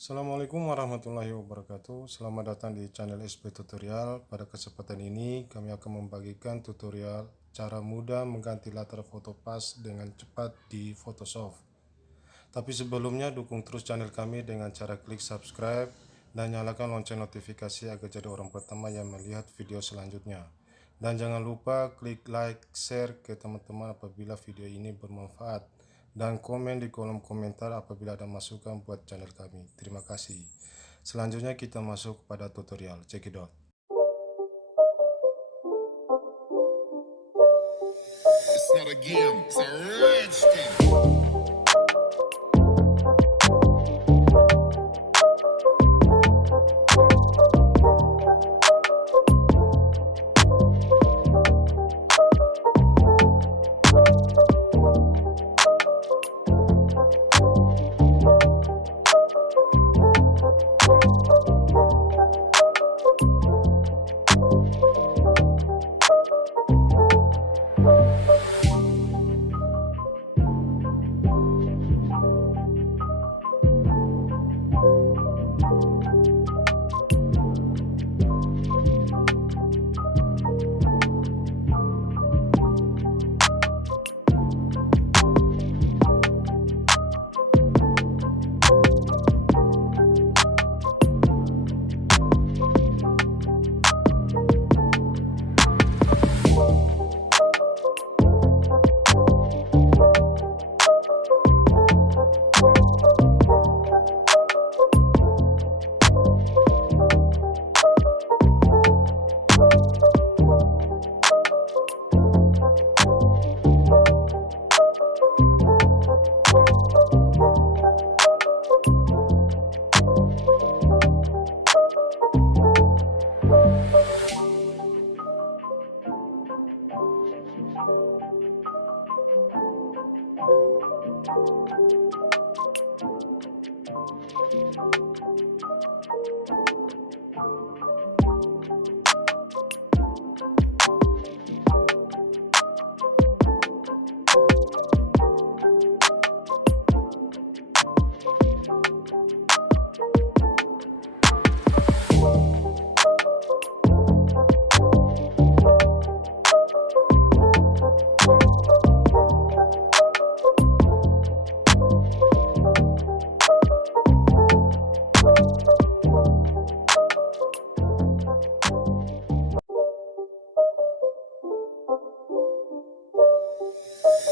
Assalamualaikum warahmatullahi wabarakatuh. Selamat datang di channel SB Tutorial. Pada kesempatan ini kami akan membagikan tutorial cara mudah mengganti latar foto pas dengan cepat di Photoshop. Tapi sebelumnya dukung terus channel kami dengan cara klik subscribe dan nyalakan lonceng notifikasi agar jadi orang pertama yang melihat video selanjutnya. Dan jangan lupa klik like, share ke teman-teman apabila video ini bermanfaat, dan komen di kolom komentar apabila ada masukan buat channel kami. Terima kasih. Selanjutnya kita masuk pada tutorial. Check it out. It's not a game, it's a rich thing.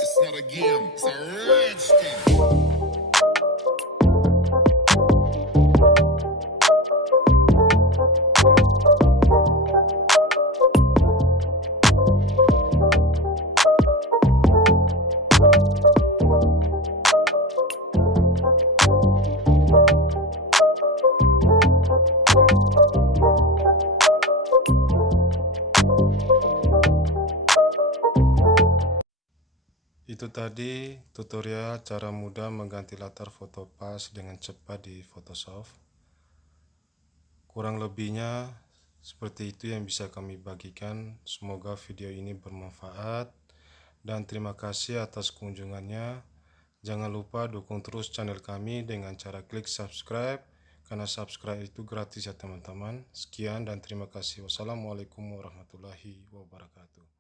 It's not a game, it's a rich thing. Itu tadi tutorial cara mudah mengganti latar foto pas dengan cepat di Photoshop. Kurang lebihnya seperti itu yang bisa kami bagikan. Semoga video ini bermanfaat dan terima kasih atas kunjungannya. Jangan lupa dukung terus channel kami dengan cara klik subscribe, karena subscribe itu gratis ya teman-teman. Sekian dan terima kasih. Wassalamualaikum warahmatullahi wabarakatuh.